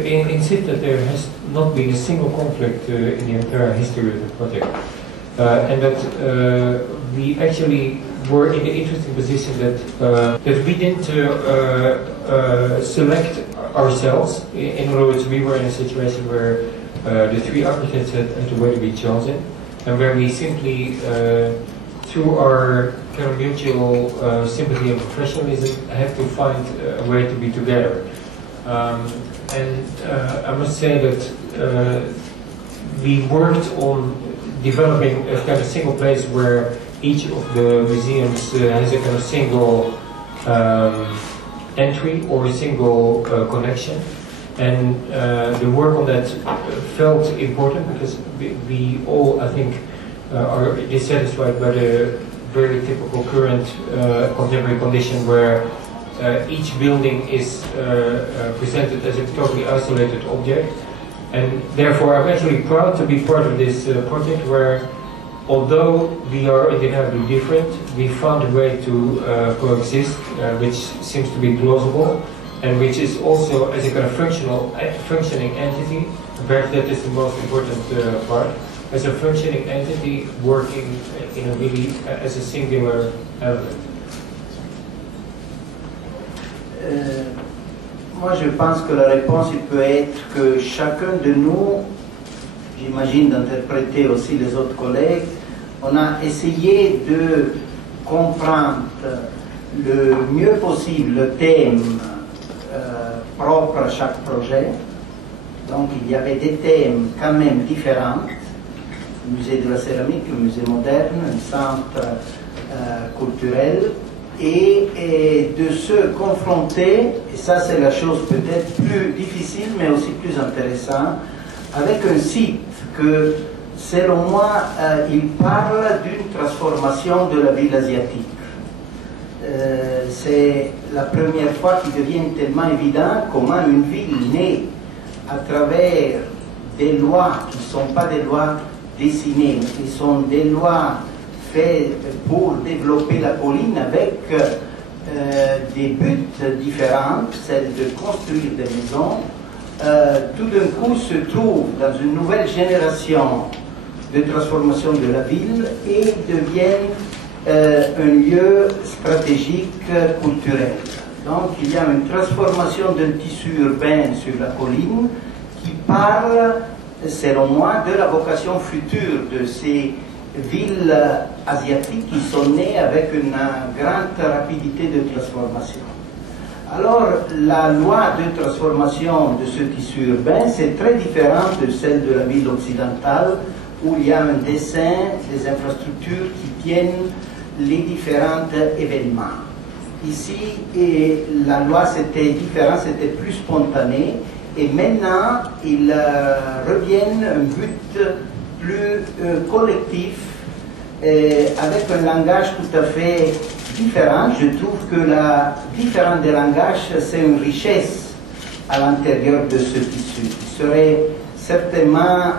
insist that there has not been a single conflict in the entire history of the project, and that we actually were in the interesting position that we didn't select ourselves. In other words, we were in a situation where the three architects had a way to be chosen, and where we simply, through our kind of mutual sympathy and professionalism, have to find a way to be together. And I must say that we worked on developing a kind of single place where each of the museums has a kind of single entry or a single connection. And the work on that felt important because we all, I think, are dissatisfied by the very typical current contemporary condition where each building is presented as a totally isolated object. And therefore I'm actually proud to be part of this project where, although we are undeniably different, we found a way to coexist, which seems to be plausible, and which is also as a kind of functioning entity. Perhaps that is the most important part. As a functioning entity working in a really as a singular element. Moi, je pense que la réponse il peut être que chacun de nous, j'imagine d'interpréter aussi les autres collègues, on a essayé de comprendre le mieux possible le thème propre à chaque projet. Donc il y avait des thèmes quand même différents. Le musée de la céramique, le musée moderne, un centre culturel. Et de se confronter, et ça c'est la chose peut-être plus difficile mais aussi plus intéressante, avec un site que, selon moi, il parle d'une transformation de la ville asiatique. C'est la première fois qu'il devient tellement évident comment une ville née à travers des lois qui ne sont pas des lois dessinées, mais qui sont des lois fait pour développer la colline avec des buts différents, celle de construire des maisons, tout d'un coup se trouve dans une nouvelle génération de transformation de la ville et deviennent un lieu stratégique culturel. Donc il y a une transformation d'un tissu urbain sur la colline qui parle, selon moi, de la vocation future de ces villes asiatiques qui sont nées avec une grande rapidité de transformation. Alors, la loi de transformation de ce tissu urbain, c'est très différent de celle de la ville occidentale, où il y a un dessin, des infrastructures qui tiennent les différents événements. Ici, la loi c'était différent, c'était plus spontané, et maintenant, ils reviennent à un but plus collectif, avec un langage tout à fait différent. Je trouve que la différence des langages, c'est une richesse à l'intérieur de ce tissu. Il serait certainement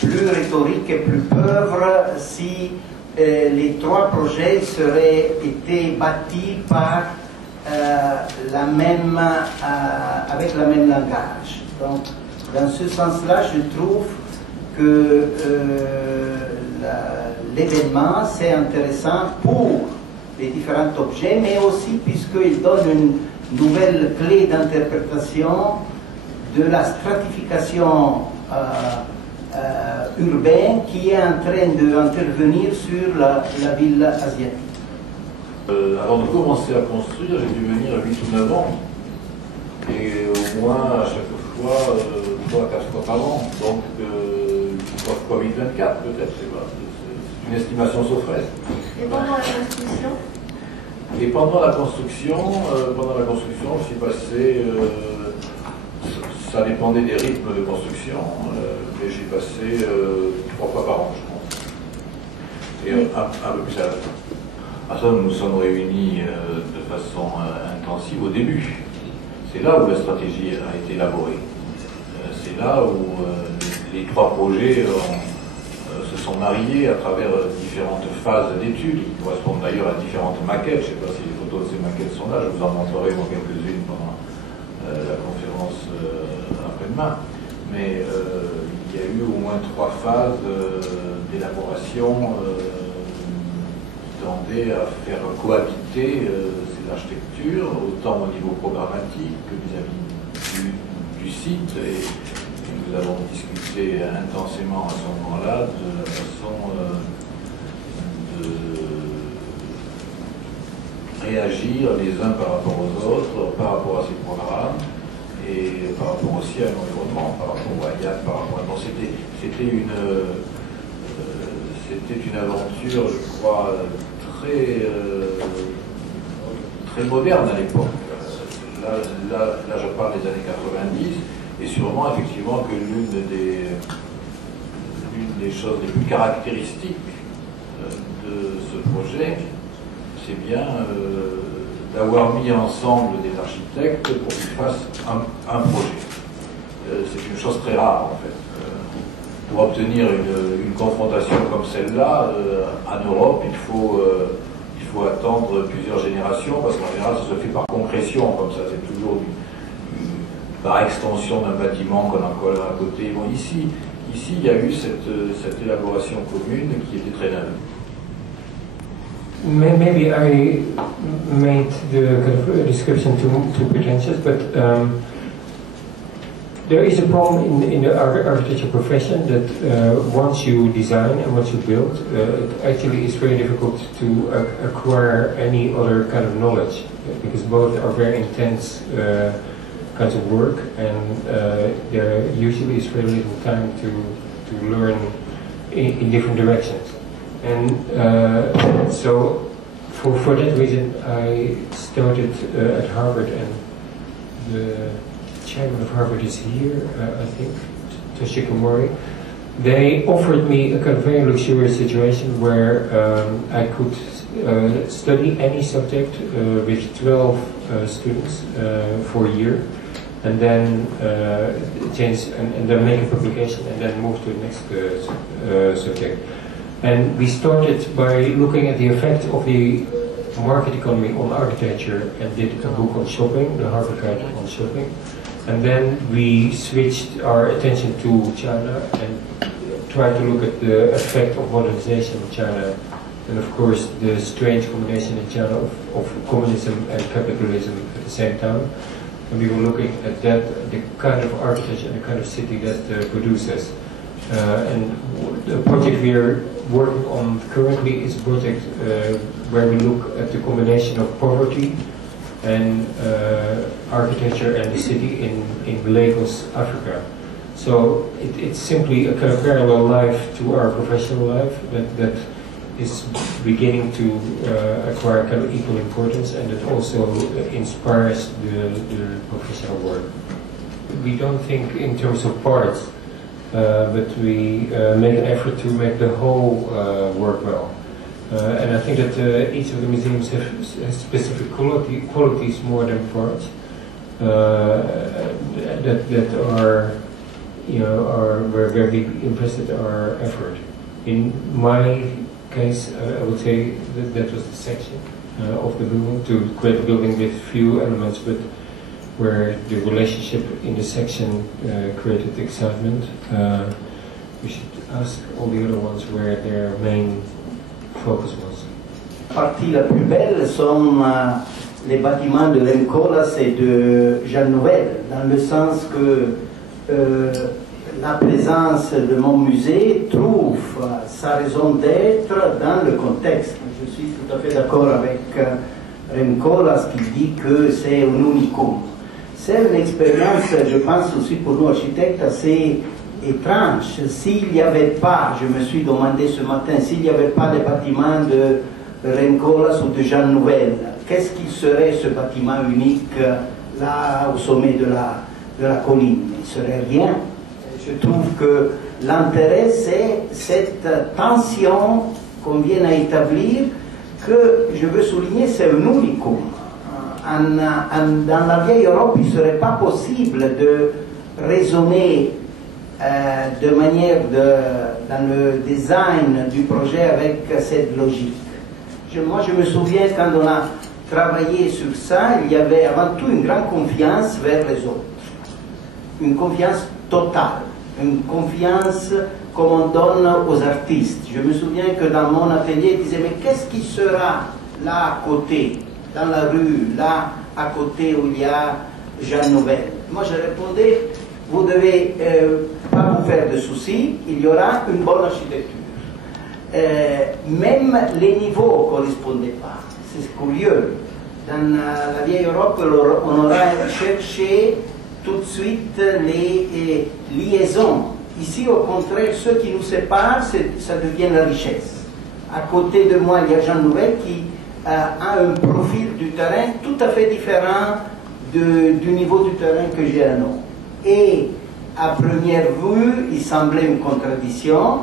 plus rhétorique et plus pauvre si les trois projets seraient été bâtis par avec le même langage. Donc, dans ce sens-là, je trouve que l'événement, c'est intéressant pour les différents objets, mais aussi puisqu'il donne une nouvelle clé d'interprétation de la stratification urbaine qui est en train d'intervenir sur la ville asiatique. Avant de commencer à construire, j'ai dû venir 8 ou 9 ans, et au moins à chaque fois, 3 à 4 fois par an, donc 3 fois 8, 24 peut-être, je sais pas, c'est une estimation sauf reste. Et pendant la construction? Et pendant la construction, je suis passé, ça dépendait des rythmes de construction, mais j'ai passé 3 fois par an, je pense, et un peu plus à la fin. À ça, nous nous sommes réunis de façon intensive au début. C'est là où la stratégie a été élaborée. C'est là où les trois projets se sont mariés à travers différentes phases d'études, qui correspondent d'ailleurs à différentes maquettes. Je ne sais pas si les photos de ces maquettes sont là, je vous en montrerai quelques-unes pendant la conférence après une main. Mais il y a eu au moins 3 phases d'élaboration qui tendaient à faire cohabiter ces architectures, autant au niveau programmatique que vis-à-vis du site. Et nous avons discuté intensément à ce moment-là de la façon de réagir les uns par rapport aux autres, par rapport à ces programmes, et par rapport aussi à l'environnement, par rapport à Yann, par rapport à... Bon, c'était une aventure, je crois, très moderne à l'époque. Là, je parle des années 90, et sûrement, effectivement, que l'une des choses les plus caractéristiques de ce projet, c'est bien d'avoir mis ensemble des architectes pour qu'ils fassent un projet. C'est une chose très rare, en fait. Pour obtenir une confrontation comme celle-là, en Europe, il faut attendre plusieurs générations, parce qu'en général, ça se fait par concrétion, comme ça, c'est toujours par extension d'un bâtiment qu'on en colle à côté. Bon, ici, il y a eu cette élaboration commune qui était très neuve. Maybe I made the kind of description too pretentious, but there is a problem in the architecture profession that once you design and once you build, it actually is very difficult to acquire any other kind of knowledge, because both are very intense kinds of work, and there usually is very little time to learn in different directions. And so for that reason I started at Harvard, and the chairman of Harvard is here, I think, Toshiko Mori. They offered me a kind of very luxurious situation where I could study any subject with 12 students for a year, and then change and then make a publication and then move to the next subject. And we started by looking at the effect of the market economy on architecture, and did a book on shopping, the Harvard Guide on Shopping. And then we switched our attention to China and tried to look at the effect of modernization in China, and of course the strange combination in China of communism and capitalism at the same time. And we were looking at that, the kind of architecture and the kind of city that produces. And the project we are working on currently is a project where we look at the combination of poverty and architecture and the city in Lagos, Africa. So it's simply a kind of parallel life to our professional life that is beginning to acquire kind of equal importance, and that also inspires the professional work. We don't think in terms of parts, but we make an effort to make the whole work well. And I think that each of the museums has specific qualities more than parts that are, where we invested our effort. In my case, I would say that was the section of the building, to create a building with few elements, but where the relationship in the section created excitement. We should ask all the other ones where their main focus was. La partie la plus belle sont les bâtiments de Remcolas et de Jean Nouvel, dans le sens que la présence de mon musée trouve sa raison d'être dans le contexte. Je suis tout à fait d'accord avec Remcolas qui dit que c'est un unicum. C'est une expérience, je pense aussi pour nous architectes, assez étrange. S'il n'y avait pas, je me suis demandé ce matin, s'il n'y avait pas de bâtiment de Remcolas ou de Jean Nouvel, qu'est-ce qu'il serait ce bâtiment unique là au sommet de la colline? Il ne serait rien. Je trouve que l'intérêt, c'est cette tension qu'on vient à établir, que je veux souligner, c'est un unicum. Dans la vieille Europe, il ne serait pas possible de raisonner de manière dans le design du projet avec cette logique. Moi, je me souviens, quand on a travaillé sur ça, il y avait avant tout une grande confiance vers les autres. une confiance totale, une confiance comme on donne aux artistes. Je me souviens que dans mon atelier, ils disaient, mais qu'est-ce qui sera là à côté, dans la rue, là à côté où il y a Jean Nouvel? Moi, je répondais, vous ne devez pas vous faire de soucis, il y aura une bonne architecture. Même les niveaux ne correspondaient pas. C'est curieux. Dans la vieille Europe, on aura cherché tout de suite les liaisons. Ici, au contraire, ce qui nous sépare, ça devient la richesse. À côté de moi, il y a Jean Nouvel qui a un profil du terrain tout à fait différent du niveau du terrain que j'ai à nous. Et à première vue, il semblait une contradiction.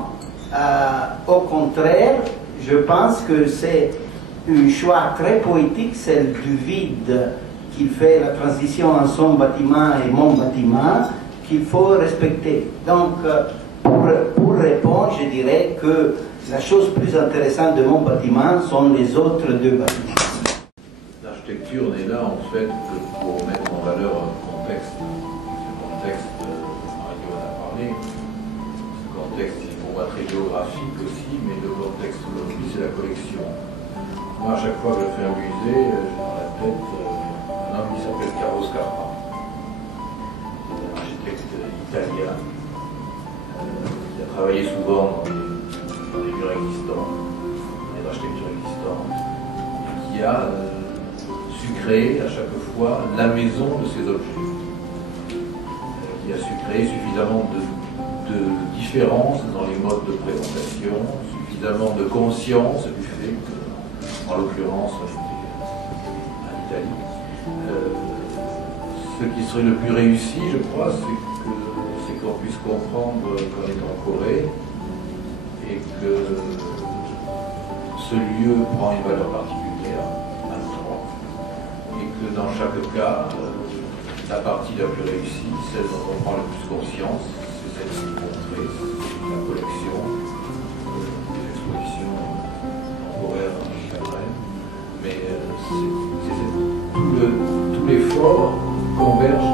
Au contraire, je pense que c'est un choix très poétique, celle du vide, qu'il fait la transition en son bâtiment et mon bâtiment, qu'il faut respecter. Donc, pour répondre, je dirais que la chose plus intéressante de mon bâtiment sont les autres deux bâtiments. L'architecture n'est là en fait que pour mettre en valeur un contexte. Ce contexte, Mario en a parlé, ce contexte, il faut voir très géographique aussi, mais le contexte aujourd'hui, c'est la collection. Moi, à chaque fois que je fais un musée, j'ai dans la tête un homme qui s'appelle Carlo Scarpa, un architecte italien, qui a travaillé souvent dans les murs existants, dans les architectures existantes, et qui a su créer à chaque fois la maison de ces objets, qui a su créer suffisamment de différences dans les modes de présentation, suffisamment de conscience du fait que, en l'occurrence, en Italie, ce qui serait le plus réussi, je crois, c'est qu'on puisse comprendre qu'on est en Corée et que ce lieu prend une valeur particulière, un temps, et que dans chaque cas, la partie la plus réussie, celle dont on prend le plus conscience, c'est celle-ci montrée, la collection, des expositions temporaires chaque année. Mais tout l'effort converge